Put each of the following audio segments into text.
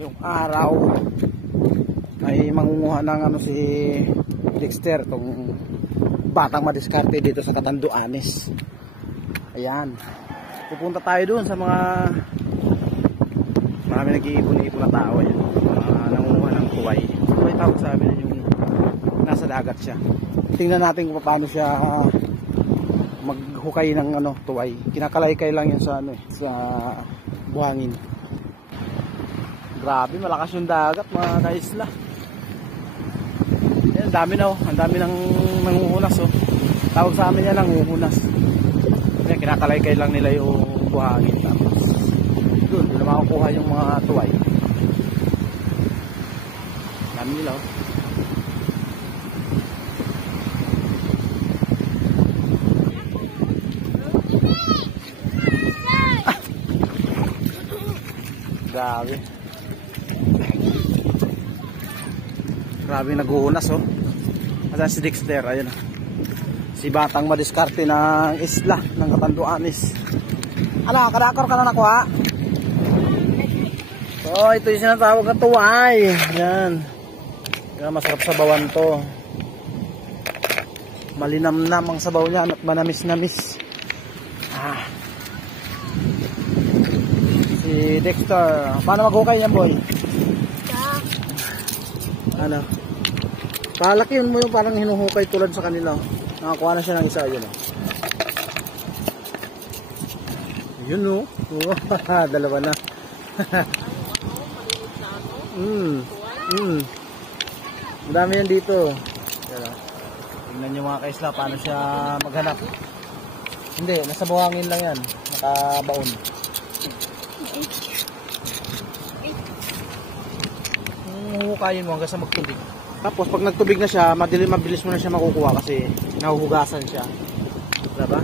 Ngayong araw ay mangunguha ng ano si Dexter, itong batang madiskarte dito sa Catanduanes. Ayan, pupunta tayo doon sa mga marami nag-iipon-ipon na tao. Ayan, nangunguha ng tuway. Tuway tawag sa amin yung nasa dagat siya. Tingnan natin kung paano siya maghukay ng ano, tuway. Kinakalaykay lang yan sa ano sa buhangin. Grabe, malakas yung dagat mga kaisla. Ayan, dami na oh. Ang dami ng nangungunas oh. Tawag sa amin yan nangungunas. Ayan, kinakalaykay lang nila yung buhangin. Tapos doon na makukuha yung mga tuway. Dami nila oh. Grabe. Grabe naghuhunas oh. Ayan si Dexter, ayun oh. Si batang madiskarte ng isla ng Catanduanes. Ala, kadakor ka na nakuha. So, ito yung sinatawag na tuway. Ayan. Kaya masarap sabawan to. Malinamnam ang sabaw niya at manamis-namis. Ah. Si Dexter, paano maghukay yan boy? Ano? Palakihin mo yung parang hinuhukay tulad sa kanila. Nakakuha na siya ng isa. Yun o. Yun o. Dalawa na. Madami yan dito. Tingnan nyo mga kaisla paano siya maghanap. Hindi, nasa buhangin lang yan. Nakabaon. Huhukayin mo hanggang sa magtubig. Tapos pag nagtubig na siya, mabilis mo na siya makukuha kasi nahuhugasan siya. Diba?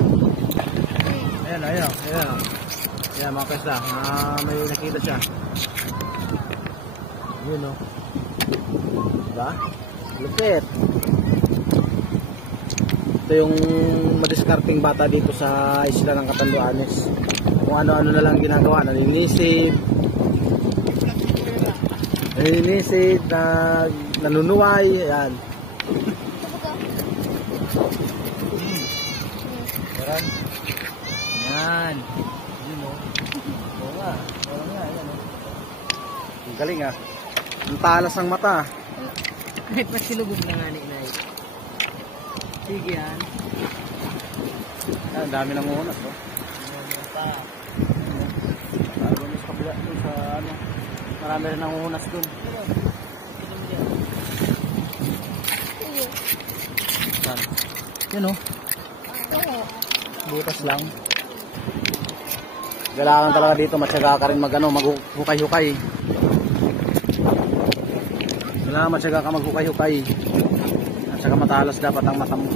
Ayan, ayan, ayan. Ayan mga kaisla, may nakita siya. Yun o. Diba? Lupit. Ito yung madiskarting bata dito sa isla ng Catanduanes. Kung ano-ano na lang ginagawa, naninisip, nanunuway, ayan. Ayan. Yun o. Oo nga. Oo nga, ayan o. Ang galing ah. Ang talas ng mata. Kahit magsilugod na nga ni Inay. Sige yan. Ang dami ng unas o. Sa ano, marami rin ang unas dun. Yun o. Butas lang. Kailangan talaga dito matyaga ka rin maghukay-hukay. Kailangan matyaga ka maghukay-hukay. At saka matalas dapat ang mata mo.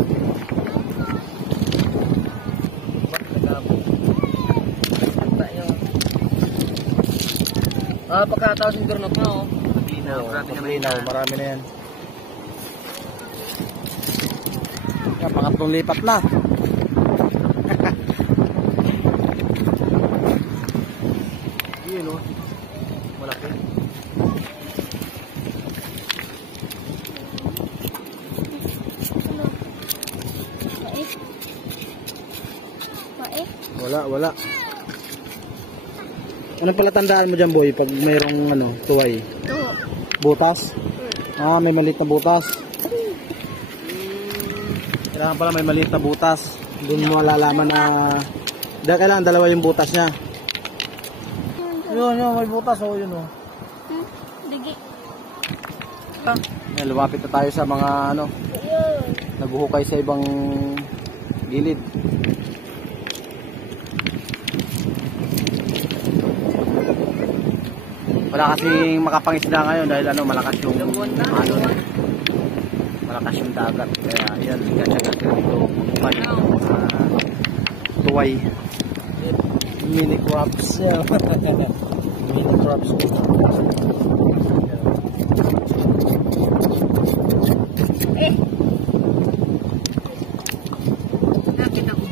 Pagkatapos yung gurnot na oh. Malinaw, marami na yan. Yan, pangatlong lipat na. Yun o. Malaki. Wala. Anong palatandaan mo dyan boy pag mayroong ano, tuway? Butas? May maliit na butas. Kailangan pala may maliit na butas. Doon mo malalaman na kailangan dalawa yung butas niya. Yun, may butas oh, yun oh. Digi. Yan, lumapit na tayo sa mga ano, naghuhukay sa ibang gilid. Wala kasing makapangisda ngayon dahil ano, malakas yung ano, malakas yung dagat. Kaya yan, tiga-tiga dito tuway. Mini crabs. Mini crabs. Nakita ko.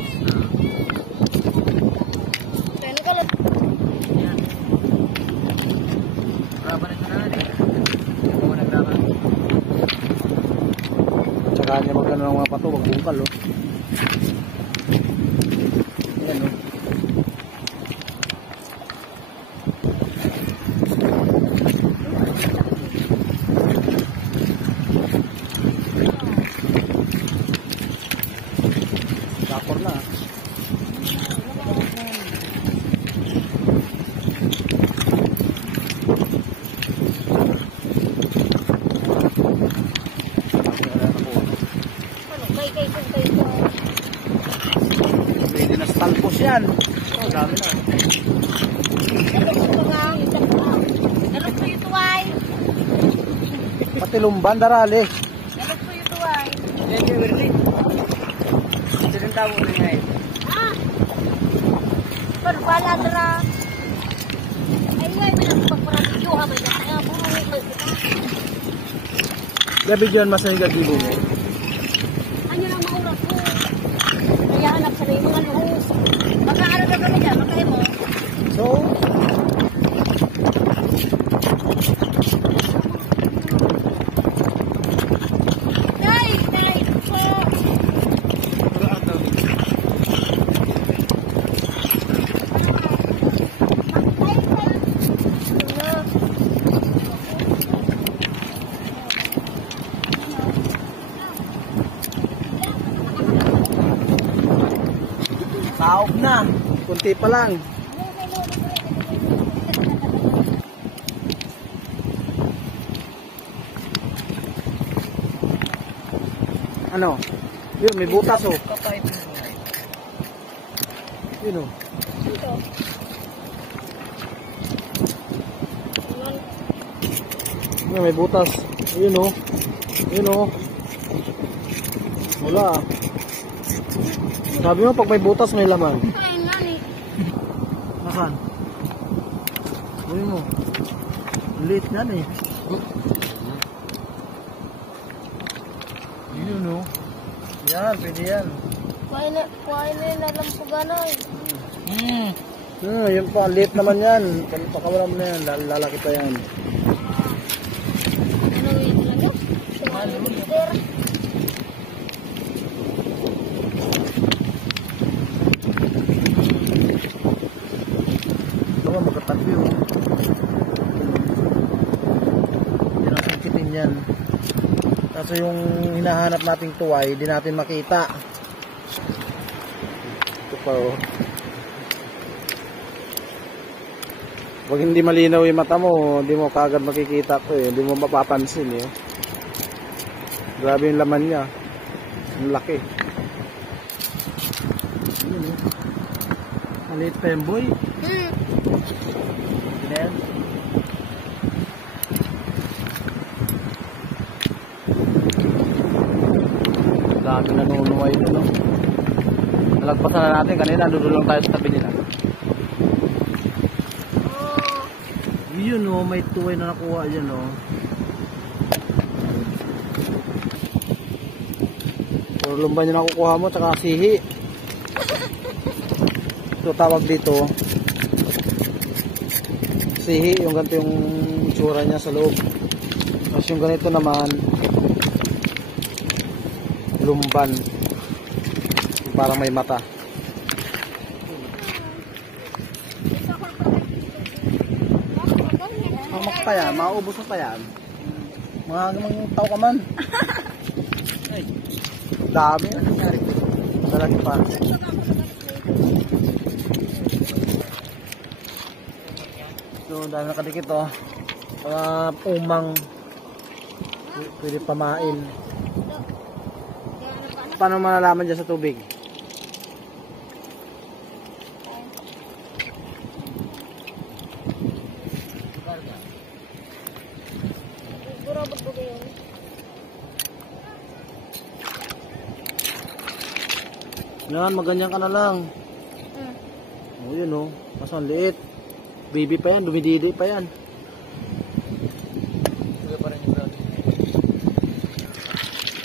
naglaban ito na rin. Oo, naglaban. Tsaka niya magano ng mga pato, wag bungkal oh. Ayan oh. Dakor na. Pwede na sa talpos yan. Oh, dami na. Pati lumban, darali. Medyo berli. Ito rin tawag na ngayon. Gabi dyan, masaya gagibo mo. Ano lang maurap ko. Kaya anak sa rin mga luhos. Baka ano na kami dyan, baka mo. So, Nay, nay, po. taob na. Kunti pa lang. Ano? Yun, may butas oh. Kapait mo na. Yun oh. Ito. Yun, may butas. Yun oh. Yun oh. Wala. Sabi mo, pag may butas, may laman. Ito ayun nga ni. Nasaan? Uy mo. Late yan eh. Yun oh. Yan, pwede yan. Kuhain na yung nalampugan ay. Yun pa, late naman yan. Pakawala mo na yan, lalaki pa yan. Ano yun lang yun? Sir. Ito nga, magkatabi oh. Yan ang singkitin yan. Kaso yung hinahanap nating tuway, di natin makita. Ito pa oh. Pag hindi malinaw yung mata mo, hindi mo kagad makikita to eh. Hindi mo mapapansin eh. Grabe yung laman niya. Ang laki. Yun eh. Maliit pa yung boy. Yan. Dami na nunuway doon no. Nalagpasan na natin kanina, dudulong tayo sa tabi nila. Yun oh, may tuway na nakuha dyan oh. Puro lumban yung nakukuha mo, tsaka sihi. Ito tawag dito sihi, yung ganito yung itsura niya sa loob. Tapos yung ganito naman lumban, yung parang may mata. Mamak pa yan, mauubos mo pa yan. Mga tao ka man. Ay, dami. Malaki pa. So, dahil nakadikit oh. Mga umang pwede pamain. Paano malalaman dyan sa tubig? Gurabot ko yun. Yan, maganyan ka na lang. Oh, yun oh. Mas ang liit. Baby pa yan, dumididi pa yan.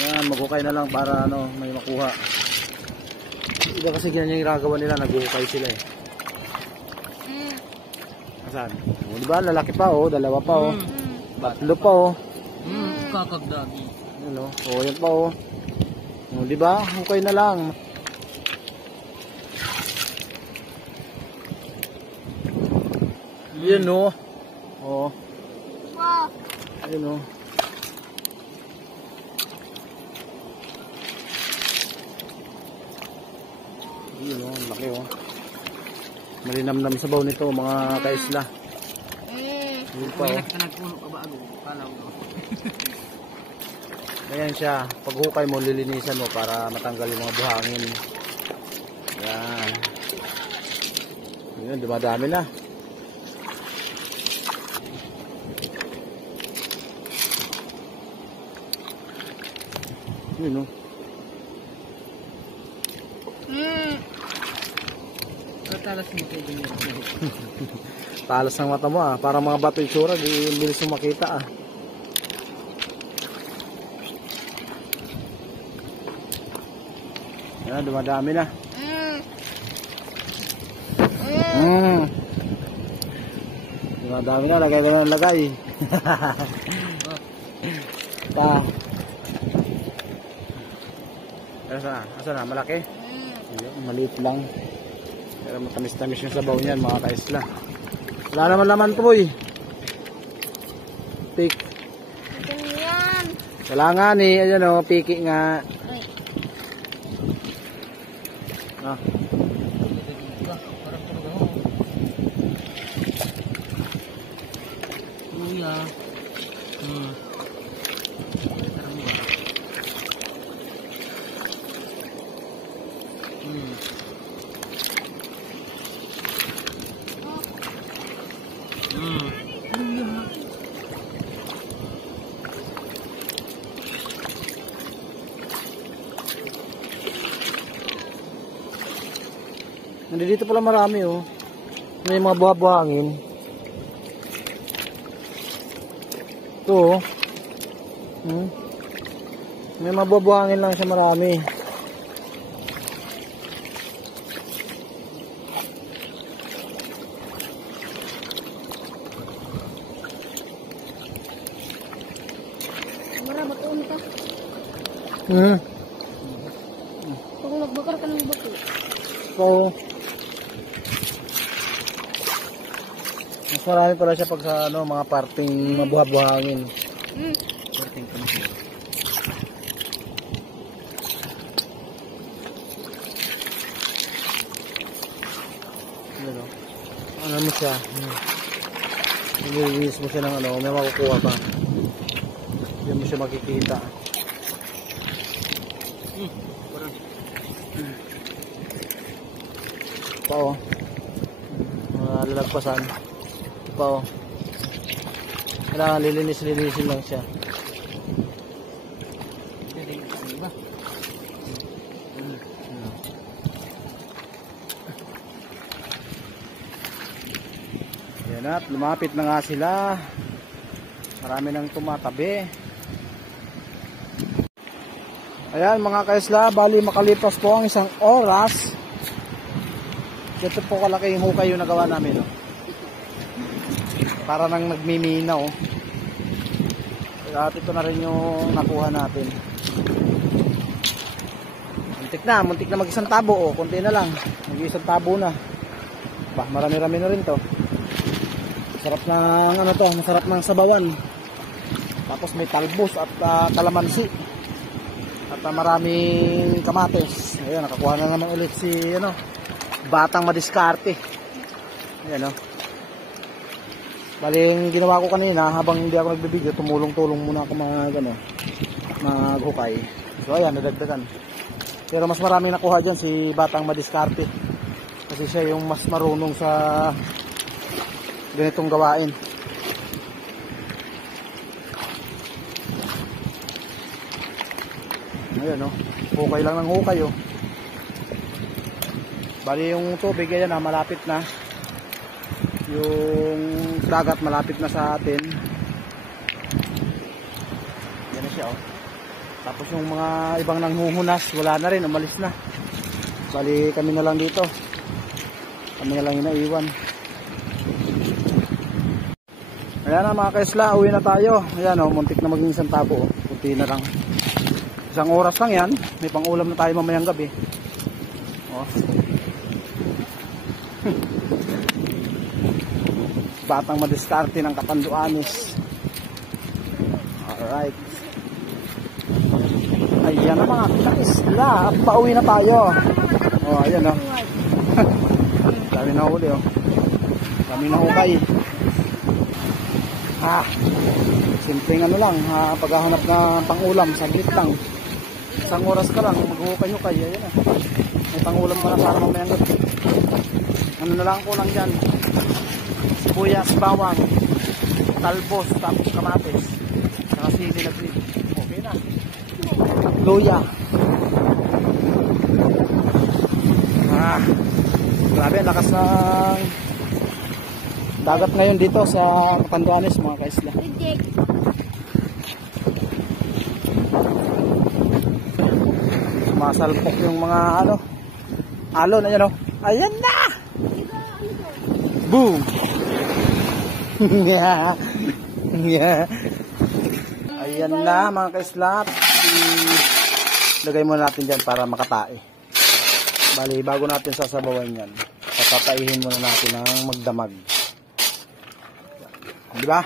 Yan, maghukay na lang para ano, may makuha. Iba kasi ganyan yung ginagawa nila, naghukay sila eh. Saan? O, diba? Lalaki pa oh. Dalawa pa oh. Tatlo pa oh. Kakagdagi. Ano? O, yan pa oh. O, diba? Okay na lang. Yan oh. Oh. Wow. Yan oh. Yan oh. Laki oh. Malinamnam sa baw nito mga kaisla. Yun pa oh. Ka nagpuno ka ba ano? Kalaw mo. Ayan siya. Pag hukay mo, lilinisan mo para matanggal yung mga buhangin. Ayan. Yun, dumadami na. Yun, no? Katalas mo kayo din yun. Talas ng mata mo ah. Para mga bato itsura, di bilis mo makita ah. Ayan, dumadami na. Dumadami na, lagay ka na ng lagay. Asa na? Malaki? Maliit lang. Pero matamis-tamis yung sabaw niyan mga kaisla. Wala naman laman to boy. Pik. Ganyan. Kailangan eh. Ayan o, piki nga. Ah. Luya. Nandito pala marami oh. May mga buha-buhangin. Ito oh. May mga buha-buhangin lang siya marami. Mara, batuon ka. Kung nagbakar ka ng bato. So, mas marami pala siya pag sa ano, mga parting mabuha-buhangin. Parting kami. Ano mo siya? Nililis mo siya ng ano, may makukuha pa. Hindi mo siya makikita. Pa oh. Lalagpasan. Pa oh. Kailangan lilinis-linisin lang siya. Yan at lumapit na nga sila. Marami nang tumatabi. Ayan mga kaisla, bali makalipas po ang isang oras. Ito po kalaki yung hukay yung nagawa namin oh. Para nang nagmiminaw oh. At ito na rin yung nakuha natin. Muntik na mag-isang tabo oh. Kunti na lang, mag-isang tabo na. Bah, marami-rami na rin to. Masarap ng ano to, masarap ng sabawan. Tapos may talbos at kalamansi. At maraming kamates. Ayun, nakakuha na naman ulit si ano, Batang Madiskarte. Ayan o. Baling ginawa ko kanina habang hindi ako nagbibideo, tumulong-tulong muna ako maghukay. So ayan, nadagdagan. Pero mas maraming nakuha dyan si Batang Madiskarte. Kasi siya yung mas marunong sa ganitong gawain. Ayan o. Hukay lang ng hukay o. Bali yung tubig ayan na malapit na. Yung dagat malapit na sa atin. Yan na siya oh. Tapos yung mga ibang nanghuhunas wala na rin, umalis na. Bali kami na lang dito. Kami na lang yung naiwan. Ayan na mga kaisla, uwi na tayo. Ayan o, muntik na maging isang tabo. Puti na lang. Isang oras lang yan. May pang-ulam na tayo mamayang gabi. O. Batang madiskarte ng Catanduanes. Alright. Ayan na mga kaisla. At pauwi na tayo. O, ayan o. Dami na huli o. Dami na hukay. Simpleng ano lang, paghahanap na pang-ulam, saglit lang. Isang oras ka lang, maghukay-hukay. Ayan na. May pang-ulam pa na para mamayang gabi. Ano na lang ko lang dyan. Sibuyas, bawang, talbos, tapos kamatis. Saka sili na green. Okay na. Luya. Grabe, lakas ng dagat ngayon dito sa Catanduanes mga kaisla. Sumasalpok yung mga alon, ayan o. Ayan na! Boom! Ayan na mga kaisla. Lagay muna natin dyan para makatae. Bali, bago natin sasabawan yan, papataihin muna natin ng magdamag. Di ba?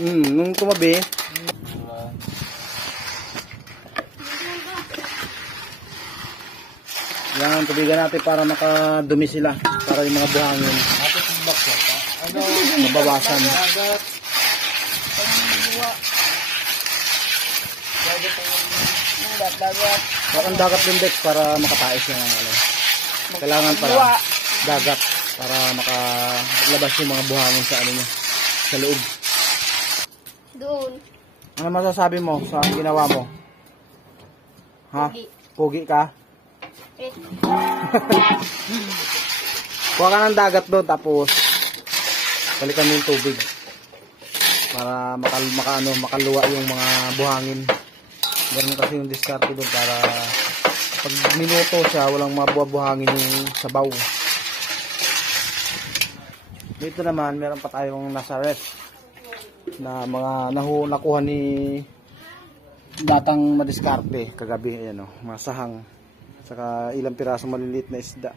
Nung tumabi, yan, tubigan natin para makadumi sila, para yung mga buhangin mabawasan. Bakang dagat din Dex para makatae siya ng ano. Kailangan para dagat para makalabas yung mga buhangin sa ano niya, sa loob. Doon. Ano masasabi mo sa ginawa mo? Ha? Pugi ka? Kuha ka ng dagat doon tapos balikan mo yung tubig para makaluwa yung mga buhangin. Ganun kasi yung diskarte doon para pag minuto siya walang mabubuhangin yung sabaw. Dito naman meron pa tayong nasa ref na mga nakuha ni batang madiskarte kagabi. Ayan o, mga sahang saka ilang pirasong maliliit na isda.